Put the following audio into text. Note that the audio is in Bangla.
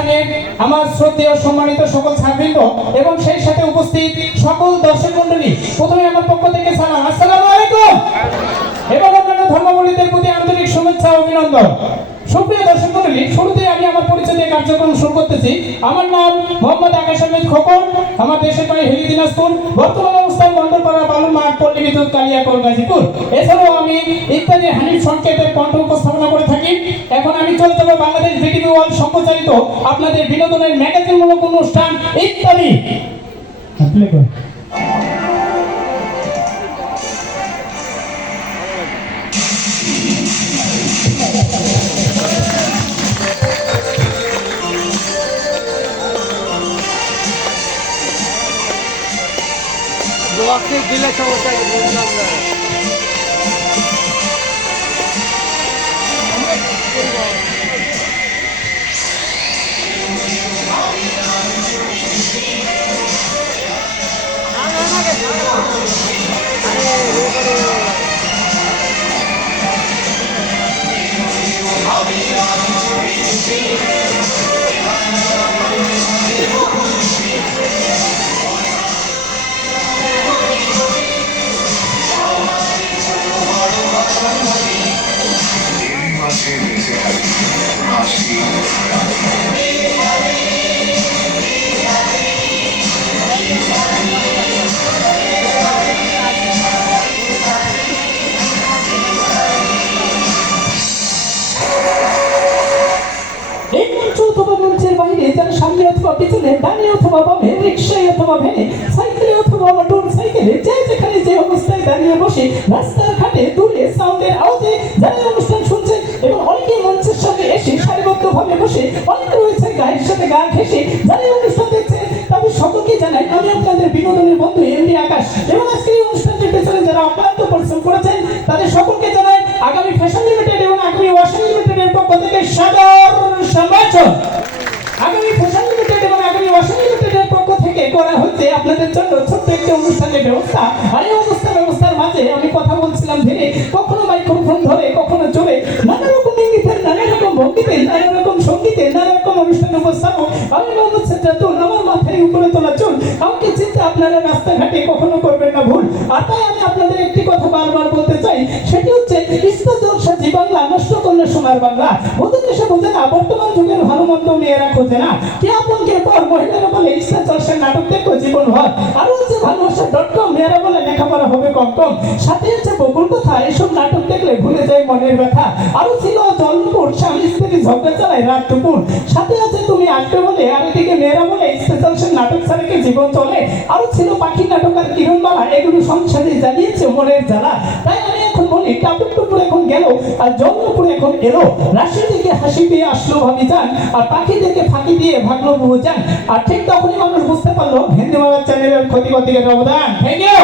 অনুষ্ঠানে আমার শ্রদ্ধেয় সম্মানিত সকল ছাত্রবৃন্দ এবং সেই সাথে উপস্থিত সকল দর্শক মণ্ডলী, প্রথমে আমার পক্ষ থেকে সালাম, আসসালামু আলাইকুম, এবং অন্যান্য ধর্মাবলম্বীদের প্রতি আন্তরিক শুভেচ্ছা ও অভিনন্দন। সুপ্রিয় দর্শক মণ্ডলী, শুরুতে আমি আমার পরিচয় দিয়ে কার্যক্রম শুরু করতেছি। আমার নাম মোহাম্মদ আকাশ আহমেদ খোকন। আমার দেশের বাড়ি হিলি দিনাজপুর, বর্তমান অবস্থান বন্দরপাড়া বালুরমাঠ পল্লী বিদ্যুৎ কালিয়াকৈর গাজীপুর। এছাড়াও আমি ইত্যাদি হানিফ সংকেতের কণ্ঠ উপস্থাপনা করে থাকি। এখন আমি চলে যাবো বাংলাদেশ বিটিভি ওয়ার্ল্ড সম্প্রচারিত আপনাদের বিনোদনের ম্যাগাজিনমূলক অনুষ্ঠান ইত্যাদি। ব্লকে দিলে সমস্যা বুঝলাম না। মঞ্চের বাইরে যারা সামনে অথবা পিছনে, ডানে অথবা বামে, রিক্সায় অথবা ভ্যানে, সাইকেলে অথবা মোটর সাইকেলে, যে যেখানে যে অবস্থায় দাঁড়িয়ে বসে রাস্তার ঘাটে দূরে সাউন্ডের আওয়াজে যারা অনুষ্ঠান শুনছে এবং অনেকে মঞ্চের সামনে এসে সারিবদ্ধভাবে বসে, অনেকে রয়েছে গায়ের সাথে গা ঘেঁষে যারা অনুষ্ঠান দেখছে, তাদের সকলকে জানাই আমি আপনাদের বিনোদনের বন্ধু এমডি আকাশ। এবং আজকের এই অনুষ্ঠানটির পেছনে যারা অক্লান্ত পরিশ্রম করেছেন তাদের সকলকে জানাই আগামী ফ্যাশন লিমিটেড এবং আগামী ওয়াশিং লিমিটেডের পক্ষ থেকে সাদর সম্ভাষণ। আগামী ফ্যাশন লিমিটেড এবং আগামী ওয়াশিং লিমিটেডের পক্ষ থেকে করা হচ্ছে আপনাদের জন্য ছোট্ট একটি অনুষ্ঠানের ব্যবস্থা। আর এই ব্যবস্থার মাঝে আমি কথা বলছিলাম ধীরে, কখনো মাইক্রোফোন ধরে, কখনো জোরে, নানা রকম ইঙ্গিতে, নানা রকম ভঙ্গিতে, নানা রকম সঙ্গীতে, নানা রকম অনুষ্ঠান উপস্থাপন। আমি মোহাম্মদ সাজ্জাদুল, আমার মাথায় উপরে তোলা চুল, আমাকে চিন্তা আপনারা রাস্তাঘাটে কখনো করবেন না ভুল। আর তাই আমি আপনাদের একটি কথা বারবার বলতে চাই, সেটি হচ্ছে ইস্তা জলসা জি বাংলা, নষ্ট করলে সোনার বাংলা। ওদের দেশে বোঝে না, বর্তমান যুগের ভালো মন্দ মেয়েরা খোঁজে না, কে আপন কে পর, মহিলারা বলে ইস্তা জলসার নাটক দেখো জীবন ভর। আরো হচ্ছে ভালোবাসা.com, মেয়েরা বলে লেখাপড়া হবে কম কম। সাথে হচ্ছে বকুল কথা, এসব নাটক দেখলে ভুলে যায় মনের ব্যথা। আরো ছিল জন্মপুর, স্বামী স্ত্রী ঝগড়া চালায় রাত দুপুর। সাথে আছে তুমি আসবে বলে, আর এদিকে মেয়েরা বলে ইস্তা জলসার নাটক ছাড়া কি জীবন চলে। আরো ছিল পাখি নাটক আর কিরণবালা, এগুলো সংসারে জ্বালিয়েছে মনের জ্বালা। তাই আমি এখন বলি, টাপুর এখন গেল আর জন্মপুর এখন এলো, রাশি থেকে হাসি পেয়ে আসলো ভাবি যান, আর পাখি থেকে ফাঁকি দিয়ে ভাগলো বহু যান। আর ঠিক তখনই মানুষ বুঝতে পারলো হিন্দি বাংলা চ্যানেলের ক্ষতিকর দিকের অবদান। Thank you.